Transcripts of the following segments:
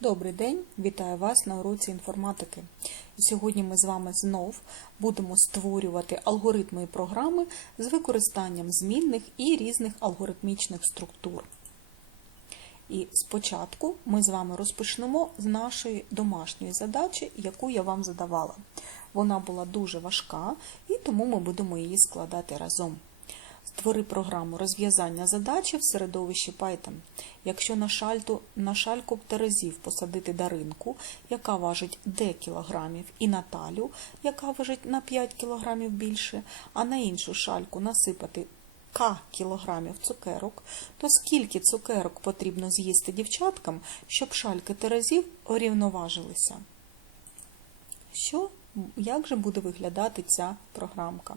Добрий день, вітаю вас на уроці інформатики. Сьогодні ми з вами знов будемо створювати алгоритми і програми з використанням змінних і різних алгоритмічних структур. І спочатку ми з вами розпочнемо з нашої домашньої задачі, яку я вам задавала. Вона була дуже важка, і тому ми будемо її складати разом. Створи програму розв'язання задачі в середовищі Python. Якщо на шальту на шальку терезів посадити даринку, яка важить D кілограмів, і Наталю, яка важить на 5 кілограмів більше, а на іншу шальку насипати К кілограмів цукерок, то скільки цукерок потрібно з'їсти дівчаткам, щоб шальки терезів орівноважилися? Що, як же буде виглядати ця програмка?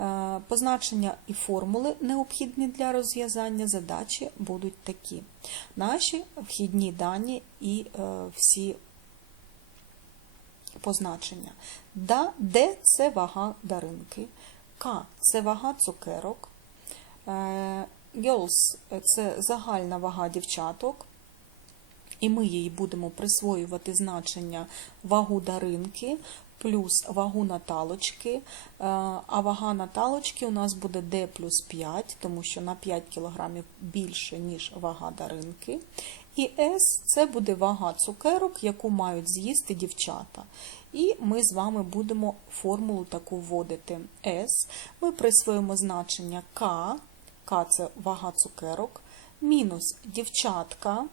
Е, Позначення і формули, необхідні для розв'язання задачі, будуть такі: наші вхідні дані і е, всі позначення. Да, Д це вага даринки, К це вага цукерок, е, Girls – це загальна вага дівчаток. І ми їй будемо присвоювати значення вагу даринки плюс вагу наталочки. Е, А вага наталочки у нас буде D плюс 5, тому що на 5 кг більше, ніж вага даринки. І S це буде вага цукерок, яку мають з'їсти дівчата. І ми з вами будемо формулу таку вводити. S. Ми присвоїмо значення К, К це вага цукерок, мінус дівчатка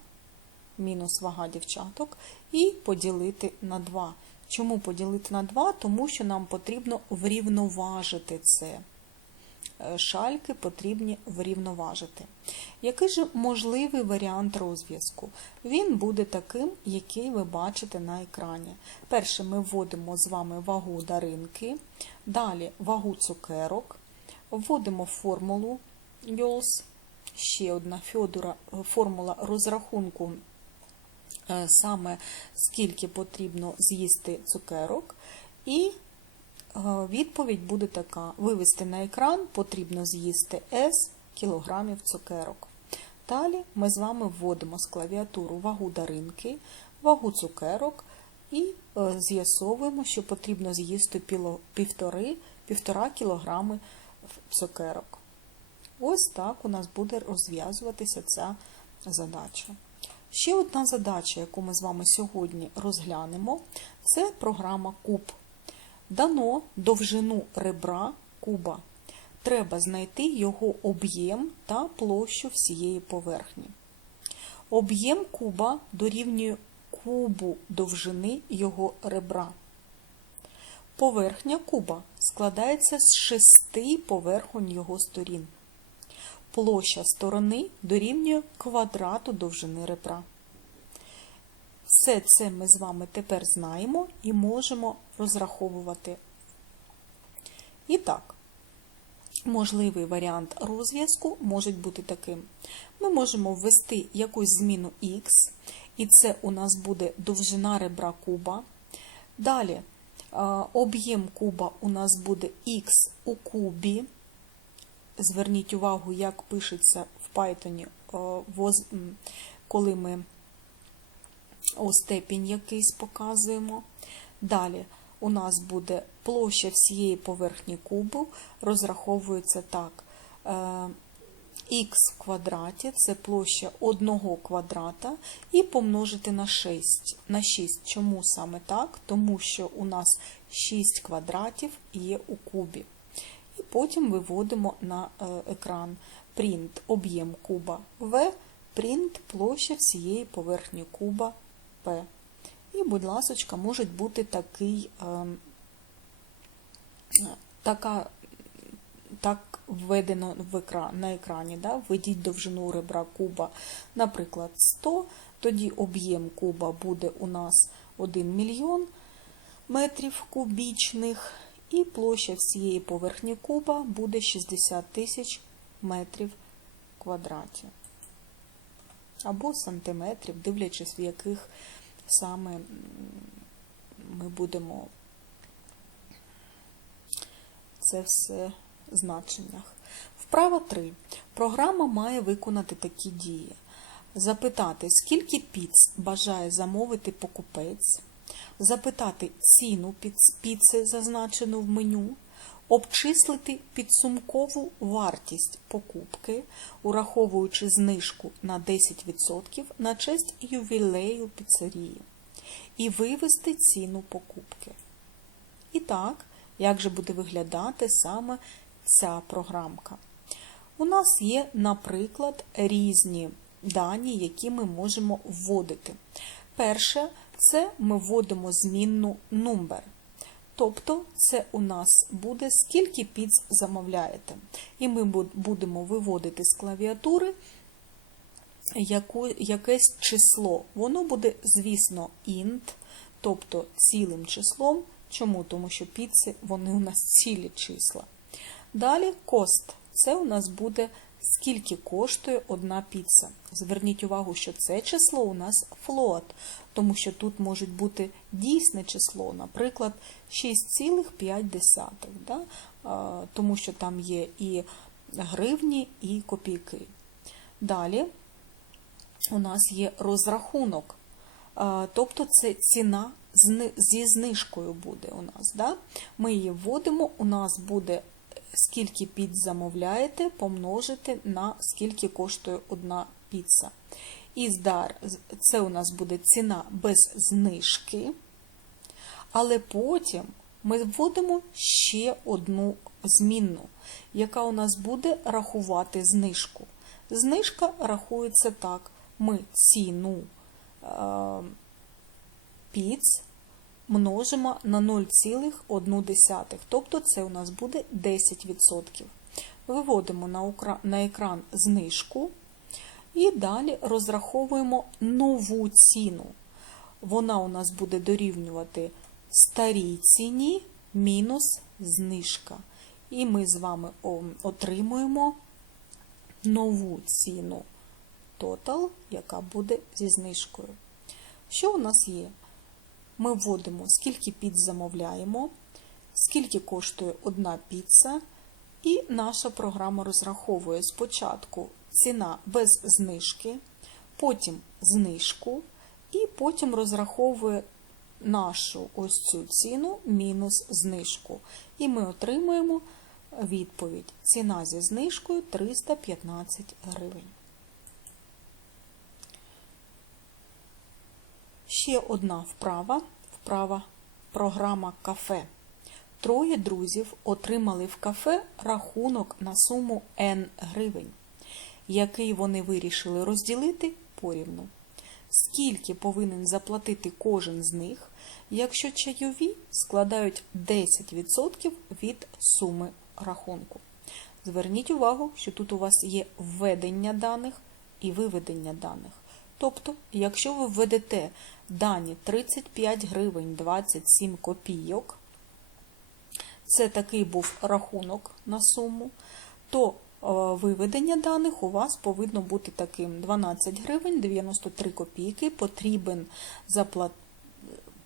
мінус вага дівчаток, і поділити на 2. Чому поділити на 2? Тому що нам потрібно врівноважити це. Е, Шальки потрібні врівноважити. Який же можливий варіант розв'язку? Він буде таким, який ви бачите на екрані. Перше ми вводимо з вами вагу даринки, далі вагу цукерок, вводимо формулу YOLS, ще одна Фьодора, формула розрахунку саме скільки потрібно з'їсти цукерок, і е, відповідь буде така: вивести на екран потрібно з'їсти S кілограмів цукерок. Далі ми з вами вводимо з клавіатуру вагу даринки, вагу цукерок і е, з'ясовуємо, що потрібно з'їсти півтори, півтора кілограми цукерок. Ось так у нас буде розв'язуватися ця задача. Ще одна задача, яку ми з вами сьогодні розглянемо, це програма Куб. Дано довжину ребра куба. Треба знайти його об'єм та площу всієї поверхні. Об'єм куба дорівнює кубу довжини його ребра. Поверхня куба складається з шести поверхонь його сторін. Площа сторони дорівнює квадрату довжини ребра. Все це ми з вами тепер знаємо і можемо розраховувати. І так, можливий варіант розв'язку може бути таким. Ми можемо ввести якусь зміну х, і це у нас буде довжина ребра куба. Далі об'єм куба у нас буде х у кубі. Зверніть увагу, як пишеться в Python, коли ми о степінь якийсь показуємо. Далі у нас буде площа всієї поверхні кубу, розраховується так. Х в квадраті це площа одного квадрата, і помножити на 6. На 6. Чому саме так? Тому що у нас 6 квадратів є у кубі. Потім виводимо на екран print об'єм куба V, print площа всієї поверхні куба P. І, будь ласка, може бути такий, така, так введено в екран, на екрані. Да? Введіть довжину ребра куба, наприклад, 100, тоді об'єм куба буде у нас 1 мільйон метрів кубічних. І площа всієї поверхні куба буде 60 тисяч метрів квадратів. Або сантиметрів, дивлячись, в яких саме ми будемо це все значеннях. Вправа 3. Програма має виконати такі дії. запитати, скільки піц бажає замовити покупець, запитати ціну піц- піци, зазначену в меню, обчислити підсумкову вартість покупки, ураховуючи знижку на 10% на честь ювілею піцерії, і вивести ціну покупки. І так, як же буде виглядати саме ця програмка? У нас є, наприклад, різні дані, які ми можемо вводити. Перше, це ми вводимо змінну number. Тобто це у нас буде скільки піц замовляєте. І ми будемо виводити з клавіатури яку, якесь число. Воно буде, звісно, int, тобто цілим числом. Чому? Тому що піци вони у нас цілі числа. Далі кост. Це у нас буде скільки коштує одна піца. Зверніть увагу, що це число у нас float, тому що тут може бути дійсне число, наприклад, 6,5, да? Тому що там є і гривні, і копійки. Далі у нас є розрахунок, тобто це ціна зі знижкою буде у нас. Да? Ми її вводимо, у нас буде скільки піц замовляєте, помножити на скільки коштує одна піца. І це у нас буде ціна без знижки, але потім ми вводимо ще одну змінну, яка у нас буде рахувати знижку. Знижка рахується так: ми ціну е, піц множимо на 0,1, тобто це у нас буде 10%. Виводимо на, екран знижку і далі розраховуємо нову ціну. Вона у нас буде дорівнювати старій ціні мінус знижка. І ми з вами отримуємо нову ціну total, яка буде зі знижкою. Що у нас є? Ми вводимо, скільки піц замовляємо, скільки коштує одна піца, і наша програма розраховує спочатку ціна без знижки, потім знижку, і потім розраховує нашу ось цю ціну мінус знижку. І ми отримуємо відповідь: ціна зі знижкою 315 гривень. Ще одна вправа, вправа програма кафе. Троє друзів отримали в кафе рахунок на суму N гривень, який вони вирішили розділити порівну. Скільки повинен заплатити кожен з них, якщо чайові складають 10% від суми рахунку? Зверніть увагу, що тут у вас є введення даних і виведення даних. Тобто, якщо ви введете дані 35 гривень 27 копійок, це такий був рахунок на суму, то е, виведення даних у вас повинно бути таким 12 гривень 93 копійки потрібен заплат...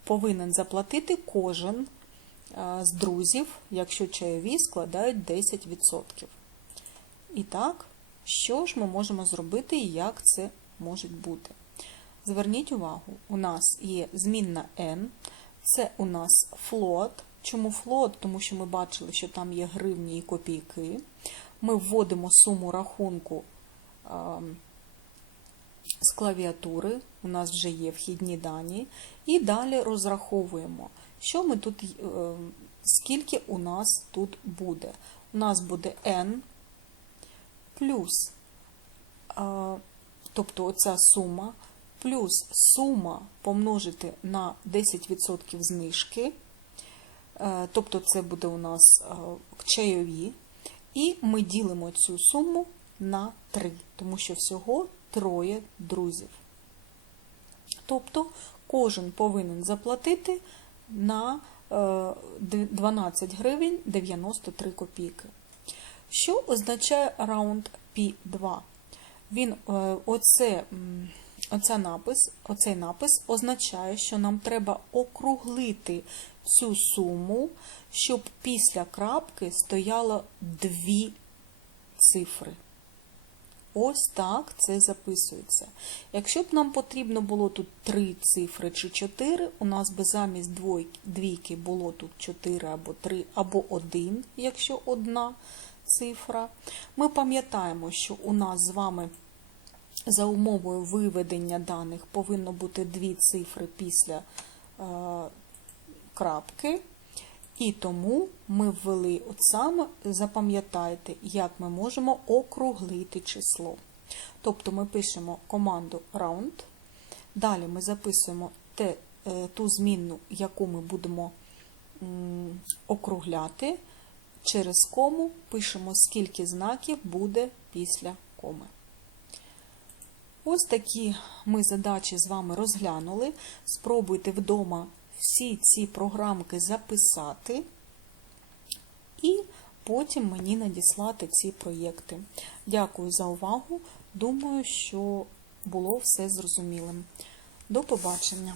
повинен заплатити кожен е, з друзів, якщо чайові складають 10%. І так, що ж ми можемо зробити і як це може бути? Зверніть увагу, у нас є змінна n, це у нас float. Чому float? Тому що ми бачили, що там є гривні і копійки. Ми вводимо суму рахунку а, з клавіатури, у нас вже є вхідні дані, і далі розраховуємо, що ми тут, е, скільки у нас тут буде. У нас буде n плюс, а, тобто оця сума плюс сума помножити на 10% знижки, е, тобто це буде у нас е, чайові, і ми ділимо цю суму на 3, тому що всього троє друзів. Тобто кожен повинен заплатити на е, 12 гривень 93 копійки. Що означає раунд P2? Він е, оце. напис, оцей напис означає, що нам треба округлити цю суму, щоб після крапки стояло дві цифри. Ось так це записується. Якщо б нам потрібно було тут три цифри чи чотири, у нас би замість двійки було тут 4 або 3, або 1, якщо одна цифра. Ми пам'ятаємо, що у нас з вами за умовою виведення даних повинно бути дві цифри після е, крапки. І тому ми ввели от саме, запам'ятайте, як ми можемо округлити число. Тобто ми пишемо команду round, далі ми записуємо те, е, ту змінну, яку ми будемо округляти. Через кому пишемо, скільки знаків буде після коми. Ось такі ми задачі з вами розглянули. Спробуйте вдома всі ці програмки записати і потім мені надіслати ці проєкти. Дякую за увагу. Думаю, що було все зрозумілим. До побачення!